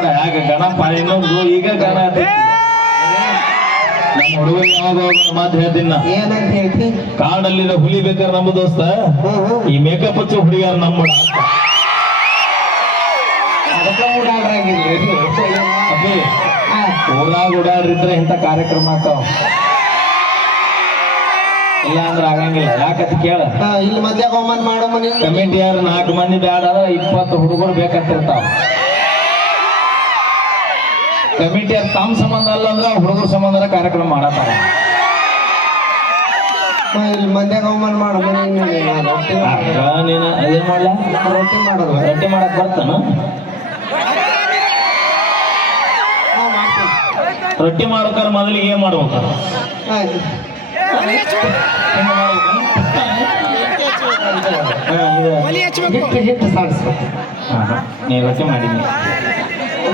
ನೋಡ ಯಾಕ ಗಣಪ ಇನ್ನೊಂದು ಈಗ ಗಣ. ನಮ್ಮ ಹುಡುಗ ಯಾವಾಗ ಮಾತು ಹೇಳ್ತೀನಿ ನಾ. ಏನಂತ ಹೇಳ್ತಿ? ಕಾಡಲ್ಲಿನ ಹುಲಿ ಬೇಕಾದ್ರೆ ನಮ್ಮ ದೋಸ್ತ ಈ ಮೇಕಪ್ ಹಚ್ಚ ಹುಡುಗಿಯಾರ ನಮ್ಮ ಊರಾಗ ಓಡಾಡ್ರಿದ್ರೆ ಇಂಥ ಕಾರ್ಯಕ್ರಮ ಆಗ್ತಾವ. ಇಲ್ಲ ಅಂದ್ರೆ ಆಗಂಗಿಲ್ಲ. ಯಾಕತ್ ಕೇಳ. ಇಲ್ಲಿ ಮಧ್ಯಾಹ್ನ ಅವಮಾನ ಮಾಡೋ ಮನೆ ಕಮಿಟಿಯವ್ರ ನಾಲ್ಕು ಮಂದಿ ಬ್ಯಾಡ ಆದ್ರೆ ಇಪ್ಪತ್ತು ಹುಡುಗರು ಬೇಕಂತಿರ್ತಾವ. ಕಮಿಟಿಯವ್ರ ತಮ್ಮ ಸಂಬಂಧ ಅಲ್ಲ ಅಂದ್ರೆ ಹುಡುಗರ ಸಂಬಂಧ ಕಾರ್ಯಕ್ರಮ ಮಾಡತ್ತಾರ. ಮದ್ಯಾಗ ಅವಮಾನ ಮಾಡೋ ನೀನು ಅದೇನ್ ಮಾಡ್ಲ? ರೊಟ್ಟಿ ಮಾಡೋದು. ರೊಟ್ಟಿ ಮಾಡಕ್ ಬರ್ತಾನ. ರೊಟ್ಟಿ ಮಾಡ್ಬೇಕಾರ ಮೊದಲಿಗೆ ಏನ್ ಮಾಡ್ಬೇಕಾರ. ಹಿಟ್ಟು ಹಿಟ್ಟು ಸಾಡಿಸ್ಬೇಕು. ನೀ ರೊಟ್ಟಿ ಮಾಡಿದ್ನಿ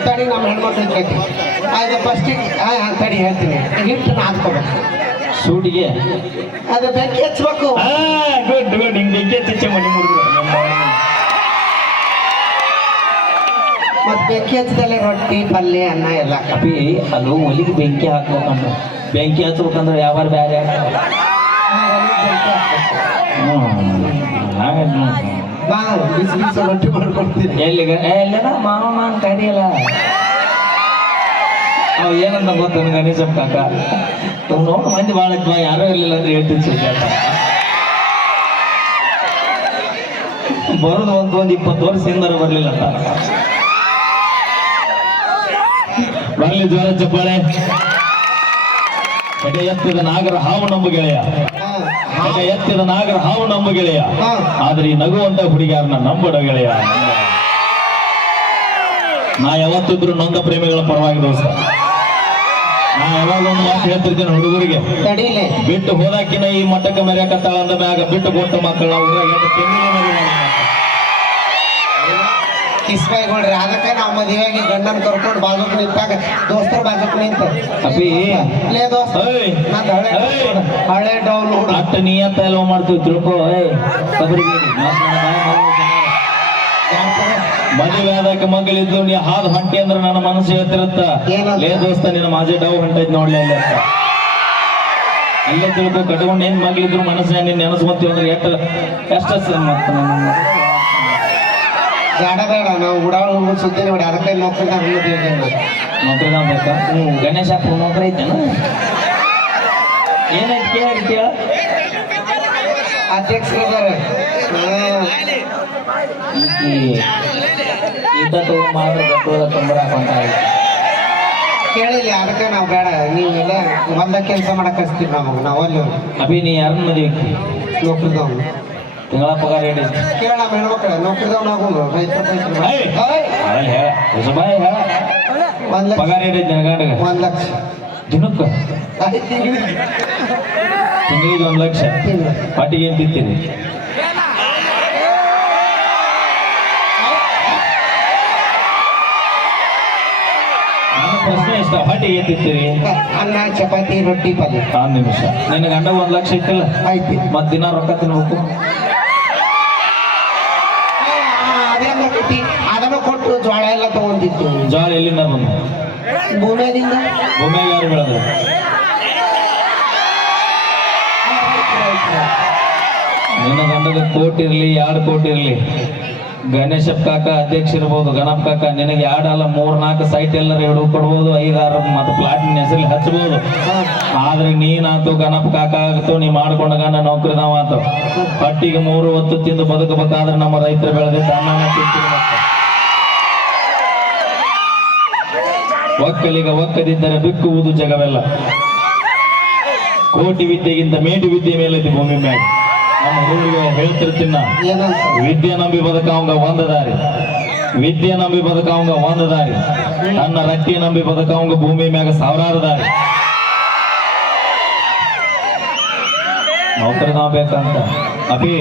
ತಡಿ ನಮ್ಮ ಹೆಣ್ಮಕ್ಳು ಕೇಳ್ತೀನಿ. ಆಯ್ತು ಫಸ್ಟಿಗೆ ಹಾಂ ತಡಿ ಹೇಳ್ತೀನಿ. ಹಿಟ್ಟನ್ನು ಹಾಕ್ಕೋಬೇಕು. ಸೂಟಿಗೆ ಅದು ಬೆಂಕಿ ಹಚ್ಬೇಕು. ಗುಡ್ ಗುಡ್ ಹಿಂಗೆ ಬೆಂಕಿ ಹಚ್ಚಿ ಮನೆ ಮುಡಿದ್ರು ಮತ್ತೆ ಬೆಂಕಿ ಹಚ್ಚದಲ್ಲೇ ರೊಟ್ಟಿ ಪಲ್ಯ ಅನ್ನ ಎಲ್ಲ ಕಪಿ ಅದು ಒಲಿಗೆ ಬೆಂಕಿ ಹಾಕ್ಬೇಕಂದ್ರೆ. ಬೆಂಕಿ ಹಚ್ಬೇಕಂದ್ರೆ ಯಾವಾರ ಬ್ಯಾರೆ ಬಾ ಬಿಸಿ ಬಿಸಿ ರೊಟ್ಟಿ ಮಾಡ್ಕೊಡ್ತೀನಿ. ಎಲ್ಲಿಗ? ಎಲ್ಲನ ಮಾವ ಮಾನ್ ಕರಿಯಲ್ಲ ಅವ್ ಏನಂತ ಗೊತ್ತ ಗಣೇಶ ಕಾಕ? ನಾವು ನೋಡು ಮಂದಿ ಭಾಳ ಬಾ, ಯಾರೂ ಇರ್ಲಿಲ್ಲ ಅಂದ್ರೆ ಹೇಳ್ತೀನಿ ಸುಜಾತ ಬರೋದು ಒಂದು ಒಂದು ಇಪ್ಪತ್ತು ವರ್ಷ ಹಿಂದರ ಬರ್ಲಿಲ್ಲ ಅಂತ. ಬರ್ಲಿ ಜ್ವರ ಚಪ್ಪಾಳೆ. ಎತ್ತಿದ ನಾಗರ ಹಾವು ನಮ್ಮ ಗೆಳೆಯ. ಕಡೆ ಎತ್ತಿದ ನಾಗರ ಹಾವು ನಮ್ಮ ಗೆಳೆಯ. ಆದ್ರೆ ಈ ನಗುವಂತ ಹುಡುಗಿಯಾರನ್ನ ನಂಬಡ ಗೆಳೆಯ. ನಾ ಯಾವತ್ತಿದ್ರು ನೊಂದ ಪ್ರೇಮಿಗಳ ಪರವಾಗಿ ದೋಸ್ತ. ನಾ ಯಾವಾಗ ಒಂದು ಮಾತು ಹೇಳ್ತಿರ್ತೇನೆ ಹುಡುಗರಿಗೆ. ಬಿಟ್ಟು ಹೋದಾಕಿನ ಈ ಮಟ್ಟಕ್ಕೆ ಮರ್ಯಾಕತ್ತಾಳ ಅಂದ ಮ್ಯಾಗ ಬಿಟ್ಟು ಕೊಟ್ಟ ಮಕ್ಕಳ ಊರಾಗ ಕಿಸ್ಬೈಗೊಳ್ರಿ ಅದಕ್ಕೆ ನಾವು ಮದುವೆಗೆ ಗಂಡನ ಕರ್ಕೊಂಡು ಬಾಜುಕ್ ನಿಂತಾಗ ದೋಸ್ತರ ಬಾಜುಕ್ ನಿಂತ ಅಪ್ಪಿ. ಲೇ ದೋಸ್ತ. ನಂದು ಹಳೆ. ಹಳೆ ಡೌನ್ಲೋಡ್ ನೀ ಅಂತ ಎಲ್ಲ ಮಾಡ್ತೀವಿ ತಿಳ್ಕೊ ಏಯ್ ಕಬರಿಗೆ ಮದುವೆ ಆದಕ್ಕ ಮಗಳಿದ್ದು ನೀ ಹಾದು ಹೊಂಟಿ ಅಂದ್ರೆ ನನ್ನ ಮನಸ್ಸು ಹೇಳ್ತಿರುತ್ತ ಲೇ ದೋಸ್ತ ನಿನ್ನ ಮಾಜಿ ಡವ್ ಹೊಂಟೈತ್ ನೋಡ್ಲೇ ಅಲ್ಲಿ ಅಂತ ಅಲ್ಲೇ ತಿಳ್ಕೊ ಕಟ್ಕೊಂಡು ಏನ್ ಮಗಳಿದ್ರು ಮನಸ್ಸಿನ ನೀನ್ ನೆನಸ್ಕೊಂತೀವಿ ಅಂದ್ರೆ ಎಷ್ಟು ಎಷ್ಟು ಮತ್ತೆ ಬೇಡ ಬೇಡ ನಾವು ಉಡಾಳ ಸುದ್ದಿ ನೋಡಿ ಅದಕ್ಕೆ ಬೇಕಾ? ಗಣೇಶ ನೌಕರಿ ಐತೇನ ಏನೈತಿ ಕೇಳಿ ಗಟ್ಟುದ ಕೇಳಿಲ್ಲ ಅದಕ್ಕೆ ನಾವು ಬೇಡ. ನೀವೆಲ್ಲ ಒಂದ ಕೆಲಸ ಮಾಡಕ್ ಹಚ್ತೀವಿ ನಮಗೆ ನಾವು ಅಲ್ಲಿ ಅಭಿ ನೀ ಯಾರನ್ನ ಮದುವೆ ನೌಕರಿದವ್ನು. ತಿಂಗಳ ಪಗಾರ ಹೇಳಿ. ಕೇಳ ಹೆಣ್ಮಕ್ಳು ಒಂದ್ ಲಕ್ಷ. ಪಗಾರ ಒಂದ್ ಲಕ್ಷ. ದಿನಕ್ಕ? ತಿಂಗ್ಳಿಗೆ. ಒಂದ್ ಲಕ್ಷ. ಪಾಟಿಗೆ ಏನ್ ತಿಂತೀನಿ? ನನ್ನ ಪ್ರಶ್ನೆ ಇಷ್ಟ ಪಾಟಿಗೆ ಏನ್ ತಿಂತೀರಿ? ಅನ್ನ ಚಪಾತಿ ರೊಟ್ಟಿ ಪಲ್ಯ. ಒಂದ್ ನಿಮಿಷ. ನಿನ್ನ ಗಂಡ ಒಂದ್ ಲಕ್ಷ ಇತ್ತಿಲ್ಲ? ಆಯ್ತು. ಮತ್ ದಿನ ರೊಕ್ಕ ತಿನ್ಬೇಕು? ಜ್ವಾಳ ಎಲ್ಲ ತಗೊಂಡಿತ್ತು ಜೋಳ ಎಲ್ಲಿಂದ ಬಂದು? ಭೂಮಿಯಿಂದ ಭೂಮಿಯಾಗ ಯಾರು ಬೆಳೆದ್ರು ನಿನ್ನ ಗಂಡದ ಕೋಟಿ ಇರ್ಲಿ ಎರಡು ಕೋಟಿ ಇರ್ಲಿ. ಗಣೇಶ ಕಾಕ ಅಧ್ಯಕ್ಷ ಇರ್ಬೋದು ಗಣಪ ಕಾಕ ನಿನಗೆ ಎರಡು ಅಲ್ಲ ಮೂರ್ ನಾಲ್ಕು ಸೈಟ್ ಎಲ್ಲರ ಎರಡು ಕೊಡ್ಬೋದು ಐದಾರು ಮತ್ತೆ ಪ್ಲಾಟ್ ಹೆಸರಲ್ಲಿ ಹಚ್ಬೋದು. ಆದ್ರೆ ನೀನಾತು ಗಣಪ ಕಾಕ ಆಗ್ತು ನೀ ಮಾಡ್ಕೊಂಡ ನೌಕರಿ ನೌಕರಿದಾವ ಆತು ಪಟ್ಟಿಗೆ ಮೂರು ಹೊತ್ತು ತಿಂದು ಬದುಕಬೇಕಾದ್ರೆ ನಮ್ಮ ರೈತರು ಬೆಳೆದಿದ್ದ ಅನ್ನ ತಿಂತೀವಿ ಒಕ್ಕಲಿಗ ಒಕ್ಕದಿದ್ದರೆ ಬಿಕ್ಕುವುದು ಜಗವೆಲ್ಲ. ಕೋಟಿ ವಿದ್ಯೆಗಿಂತ ಮೇಟಿ ವಿದ್ಯೆ ಮೇಲೈತಿ ಭೂಮಿ ಮ್ಯಾಗ ನಮ್ಮ ಹುಡುಗರಿಗೆ ಹೇಳ್ತಿರ್ತೀನ ವಿದ್ಯೆ ನಂಬಿ ಬದುಕವಂಗ ಒಂದ ದಾರಿ. ವಿದ್ಯೆ ನಂಬಿ ಬದುಕವಂಗ ಒಂದ ದಾರಿ. ನನ್ನ ರಟ್ಟಿ ನಂಬಿ ಬದುಕವಂಗ ಭೂಮಿ ಮ್ಯಾಗ ಸಾವಿರಾರು ದಾರಿ. ನೌಕರಿ ನಾವು ಬೇಕಂತ ಅಭಿ,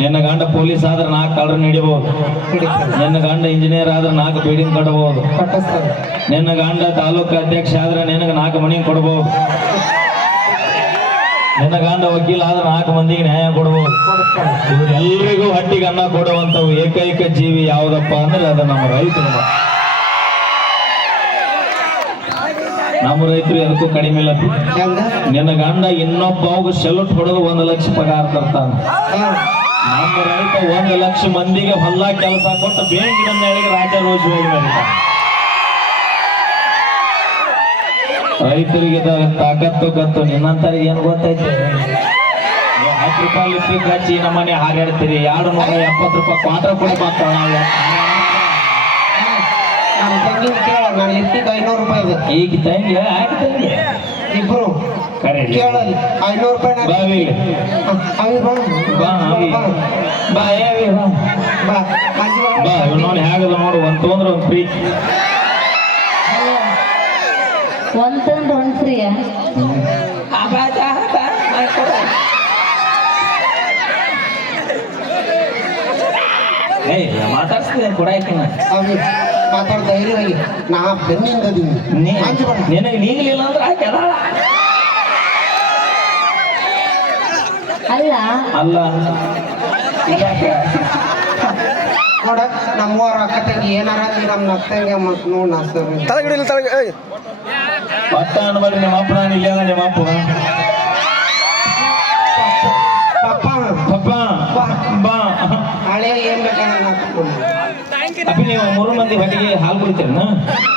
ನಿನ್ನ ಗಂಡ ಪೊಲೀಸ್ ಆದ್ರೆ ನಾಲ್ಕು ಕಳ್ರ ನಡಿಬಹುದು ನಿನ್ನ ಗಂಡ ಇಂಜಿನಿಯರ್ ಆದ್ರೆ ನಾಲ್ಕು ಬಿಲ್ಡಿಂಗ್ ಕೊಡಬಹುದು ನಿನ್ನ ಗಂಡ ತಾಲೂಕು ಅಧ್ಯಕ್ಷ ಆದ್ರೆ ನಿನಗೆ ನಾಲ್ಕು ಮಣಿ ಕೊಡ್ಬೋದು. ನಿನ್ನ ಗಂಡ ವಕೀಲ ಆದ್ರೆ ನಾಲ್ಕು ಮಂದಿಗೆ ನ್ಯಾಯ ಕೊಡ್ಬೋದು. ಇವರೆಲ್ಲರಿಗೂ ಹಟ್ಟಿಗೆ ಅನ್ನ ಕೊಡುವಂಥವು ಏಕೈಕ ಜೀವಿ ಯಾವುದಪ್ಪ ಅಂದ್ರೆ ಅದು ನಮ್ಮ ರೈತರು ನಮ್ಮ ರೈತರು ಎದಕ್ಕೂ ಕಡಿಮೆ ಇಲ್ಲ. ನಿನ್ನ ಗಂಡ ಇನ್ನೊಬ್ಬ ಸೆಲ್ಯೂಟ್ ಹೊಡೆದು ಒಂದು ಲಕ್ಷ ಪಗಾರ ತರ್ತಾನ. ನಮ್ಮ ರೈತ ಒಂದು ಲಕ್ಷ ಮಂದಿಗೆ ಹೊಲ ಕೆಲಸ ಕೊಟ್ಟು ಬೇಗ ರೋಜ್ ಹೋಗಿ ರೈತರಿಗೆ ತಾಕತ್ತು ಗತ್ತು. ನಿನ್ನಂತ ಏನ್ ಗೊತ್ತೈತೆ? ಹತ್ತು ರೂಪಾಯಿ ಲಿಪ್ಪಿಗೆ ಹಚ್ಚಿ ನಮ್ಮನೆ ಹಾರಾಡ್ತೀರಿ ಎರಡು ನೂರ ಎಪ್ಪತ್ತು ರೂಪಾಯಿ ಕ್ವಾಟ್ರ್ ಕೊಡಿ ಮಾತಾಡ ತಂಗಿನ ಕೇಳ ನಾನು ಐನೂರು ರೂಪಾಯಿ ಇದೆ. ಈಗ ತಂಗಿ ಆಯ್ತು ತಂಗಿ. ಇಬ್ರು. ಕರೆ ಕೇಳಲ್ಲಿ ಐನೂರು ರೂಪಾಯಿ ಬಾವಿ. ಅವಿ ಬಾ ಬಾ ಅವಿ. ಬಾ. ಅವಿ, ಬಾ ನೋಡಿ ಹೇಗದ ನೋಡು ಒಂದು ತೊಂದ್ರೆ ಒಂದ್ ಫ್ರೀ ಒಂದ್ ತಂದ್ ಒಂದ್ ಫ್ರೀಯಾ ಏಯ್ ಮಾತಾಡ್ಸ್ತೀನಿ ಕೊಡಾಯ್ತೀನಿ ಮಾತಾಡ ಧೈರ್ಯವಾಗಿ ನಾ ಬೆನ್ನಿಂದ ಅದೀನಿ ನೀ ನಿನಗೆ ನೀಗಲಿಲ್ಲ ಅಂದ್ರೆ ಆಕೆ ಅದಾಳ ಅಲ್ಲ. ಅಲ್ಲ? ನೋಡ ನಮ್ಮವ್ರ ಅಕ್ಕ ತಂಗಿ ಏನಾರ ನಮ್ಮ ನಕ್ಕಂಗೆ ಮತ್ತೆ ನೋಡ್ ನಿಮ್ಮ ಅಪ್ಪನ ಇಲ್ಲ ನಿಮ್ಮ ಅಪ್ಪ ಪಪ್ಪ ಬಾ. ಹಳೆ ಏನ್ ಬೇಕಾದ್ರೆ. ಅಪ್ಪಿ ನೀವು ಮೂರು ಮಂದಿ ಹೊಟ್ಟಿಗೆ ಹಾಲು ಕುಡಿತೀರನ?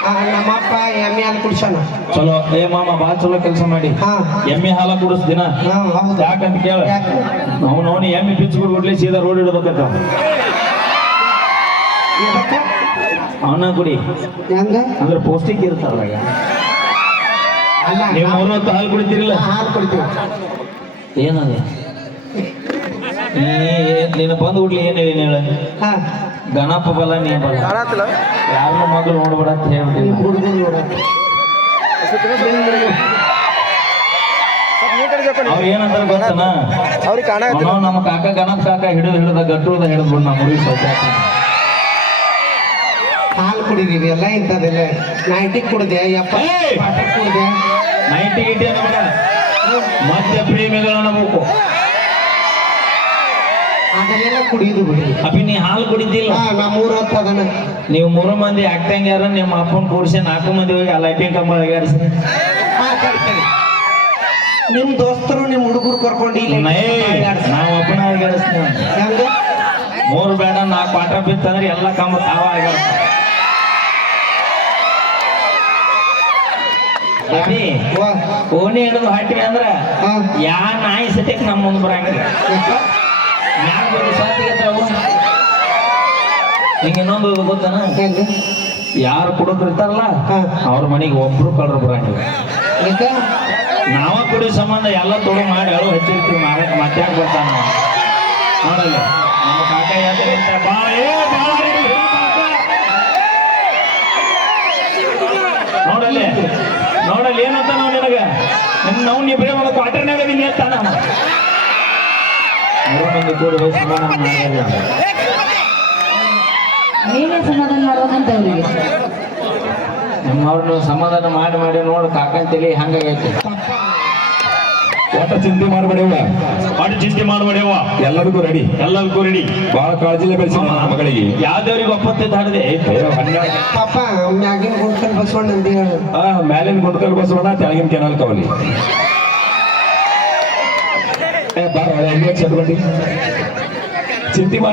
ಆ, ನಮ್ಮಪ್ಪ ಎಮ್ಮೆ ಹಾಲು ಕುಡ್ಸೋಣ ಚಲೋ. ಏ ಮಾಮ ಭಾಳ ಚಲೋ ಕೆಲಸ ಮಾಡಿ. ಹಾ. ಎಮ್ಮೆ ಹಾಲು ಕುಡಿಸ್ ದಿನ. ಹಾ ಹೌದು. ಯಾಕಂತ ಕೇಳ. ಯಾಕೆ? ನಾವು ನೋಡಿ ಎಮ್ಮೆ ಬಿಚ್ಚಿಬಿಡ್ ಕೊಡ್ಲಿ ಸೀದಾ ರೋಡ್ ಇಡ್ಬೇಕಂತ? ಅವನ. ಕುಡಿ. ಅಂದ್ರೆ ಪೌಷ್ಟಿಕ ಇರ್ತಾರ ಅಲ್ಲ ನೀವು ಮೂರು ಹೊತ್ತು ಹಾಲು ಕುಡಿತೀರಿಲ್ಲ? ಹಾಲು ಕುಡಿತೀವಿ. ಏನದ? ನೀನು ಬಂದು ಬಿಡ್ಲಿ ಏನು ಹೇಳಿ ಹೇಳ? ಹಾ. ಗಣಪ ಬಲ ನೀ ಬಲ. ಯಾರನ್ನ ಮಗಳು ನೋಡ್ಬೇಡ ಅಂತ ಹೇಳ್ಬಿಟ್ಟು ಹುಡುಗರು ನೋಡ. ಅವ್ರು ಏನಂತಾರ ಗೊತ್ತನ? ಅವ್ರಿಗೆ ಕಾಣ ಅವ್ನು ನಮ್ಮ ಕಾಕ ಗಣಪ ಕಾಕ ಹಿಡಿದು ಹಿಡಿದ ಗಟ್ಟುದ ಹಿಡಿದ್ಬಿಡ್ ನಮ್ಮ ಮುಗಿ ಸೌಚಾಕ ಹಾಲು ಕುಡಿದೀವಿ ಎಲ್ಲ ಇಂಥದ್ದೆಲ್ಲ. ನೈಂಟಿ ಕುಡ್ದೆ ಯಪ್ಪ! ಕುಡ್ದೆ. ನೈಂಟಿ ಗಿಟಿ ಅನ್ನಬೇಡ ಮಧ್ಯ ಪ್ರೇಮಿಗಳನ್ನ ಬೇಕು. ಅದನ್ನೆಲ್ಲ ಕುಡಿಯುದು ಬಿಡಿ. ಅಪ್ಪಿ ನೀ ಹಾಲು ಕುಡಿದಿಲ್ಲ ಹಾ ನಮ್ಮ ಊರ ಹೊತ್ತು ಅದನ್ನ. ನೀವು ಮೂರು ಮಂದಿ ಆಗ್ತಂಗ್ಯಾರ ನಿಮ್ಮ ಅಪ್ಪನ ಕೂಡಿಸಿ ನಾಲ್ಕು ಮಂದಿ ಹೋಗಿ ಆ ಲೈಟಿಂಗ್ ಕಂಬ ಆಗ್ಯಾರಿಸಿ ನಿಮ್ ದೋಸ್ತರು ನಿಮ್ ಹುಡುಗರು ಕರ್ಕೊಂಡು ಇಲ್ಲಿ ನಾವು ಅಪ್ಪನ ಆಗ್ಯಾರಿಸ್ತೀವಿ ಮೂರು ಬೇಡ ನಾಲ್ಕು ಪಾಠ ಬಿತ್ತಂದ್ರೆ ಎಲ್ಲ ಕಂಬ ತಾವ ಆಗ್ಯಾರ ಓಣಿ ಹಿಡಿದು ಹಾಟಿವಿ ಅಂದ್ರ ಯಾ ನಾಯಿ ಸತ್ಯಕ್ಕೆ ನಮ್ಮ ಮುಂದೆ ಬರಂಗಿಲ್ಲ ಯಾಕ? ಮ್ಯಾಗ ಬಂದು ಸಾತಿಗೆ ತಾವು ಹಿಂಗೆ ಇನ್ನೊಂದು ಗೊತ್ತಾನ ಯಾರು ಕುಡಿದಿರ್ತಾರಲ್ಲ ಅವ್ರ ಮನೆಗೆ ಒಬ್ರು ಕಳ್ರು ಬರಂಗಿಲ್ಲ ಯಾಕ? ನಾವ ಕುಡಿಯೋ ಸಂಬಂಧ ಎಲ್ಲ ತೊಳು ಮಾಡಿ ಅಳು ಹಚ್ಚಿರ್ತೀವಿ ಮಾರಕ್ಕೆ ಮತ್ತೆ ಯಾಕೆ ಬರ್ತಾನ. ನೋಡಲ್ಲ. ನಮ್ಮ ಕಾಕ ನೋಡಲ್ಲ ನೋಡಲ್ಲ ಬಾ ಏ. ನೋಡಲ್ಲಿ ನೋಡಲ್ಲಿ ಏನಂತ ನಾವು ನಿನಗ. ನಿನ್ನ ನಾವು ನೀ ಬರೀ ಒಂದು ಕ್ವಾರ್ಟರ್ನಾಗ ಅದೀನಿ ಅವ. ಕೂಡಿ ಹೋಗಿ ಸಮಾಧಾನ ಮಾಡಿಲ್ಲ. ನೀನೇ ಸಮಾಧಾನ ಮಾಡ್ಬೇಕಂತ ಅವ್ರಿಗೆ ನಿಮ್ಮವ್ರನ್ನ ಸಮಾಧಾನ ಮಾಡಿ ಮಾಡಿ ನೋಡು ಕಾಕಂತೇಳಿ ಹಂಗಾಗೈತೆ. ಒಟ್ಟ ಚಿಂತೆ ಮಾಡಬೇಡವ ಮಾಡಿ ಚಿಂತೆ ಮಾಡಬೇಡವ ಎಲ್ಲರಿಗೂ ರೆಡಿ. ಎಲ್ಲರಿಗೂ ರೆಡಿ. ಬಹಳ ಕಾಳಜಿಲೆ ಬೆಳೆಸಿ ಮಗಳಿಗೆ. ಯಾವ್ದವ್ರಿಗೆ ಒಪ್ಪತ್ತೆ ಪಾಪ ಮ್ಯಾಗಿನ ಗುಂಡ್ಕಲ್ ಬಸವಣ್ಣ ಅಂತ ಹೇಳು. ಆ ಮ್ಯಾಲಿನ ಗುಂಡ್ಕಲ್ ಬಸವಣ್ಣ ತೆಳಗಿನ ಕೆನಲ್ ಕವಲಿ. ಬಾರ ಎಣ್ಣೆ ಚಟ್ಕೊಂಡಿ ಚಿಂತೆ ಮಾಡ